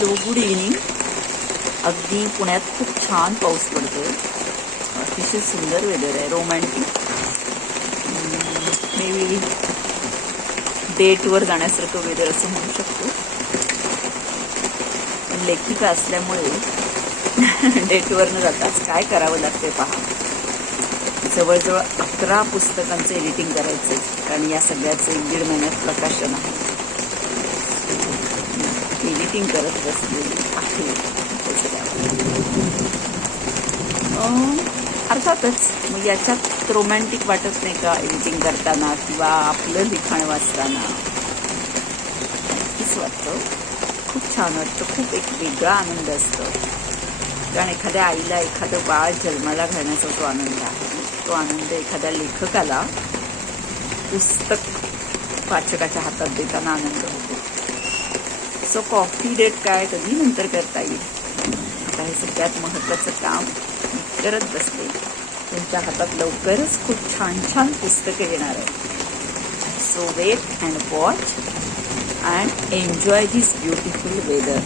Hello, good evening. अगदी पुण्यात खूप छान पाऊस पडतोय. अतिशय सुंदर वेदर आहे, रोमॅन्टिक. मे बी डेटवर जाण्यासारखं वेदर असं म्हणू शकतो. पण लेखिका असल्यामुळे डेटवर न जाताच काय करावं लागतंय पहा. जवळजवळ 11 पुस्तकांचं एडिटिंग करायचं आहे, कारण या सगळ्याचं 1-1.5 महिन्यात प्रकाशन आहे. एडिटिंग करत बसलेली आहे. अर्थातच मग याच्यात रोमॅन्टिक वाटत नाही का एडिटिंग करताना किंवा आपलं लिखाण वाचताना? नक्कीच वाटतं, खूप छान वाटतं. खूप एक वेगळा आनंद असतो, कारण एखाद्या आईला एखादं बाळ जन्माला घालण्याचा जो आनंद आहे, तो आनंद एखाद्या लेखकाला पुस्तक वाचकाच्या हातात देताना आनंद होतो. सो कॉफी डेट काय कधी नंतर करता येईल. आता हे सगळ्यात महत्त्वाचं काम मी करत बसले. तुमच्या हातात लवकरच खूप छान छान पुस्तकं येणार आहेत. So wait and watch and enjoy this beautiful weather.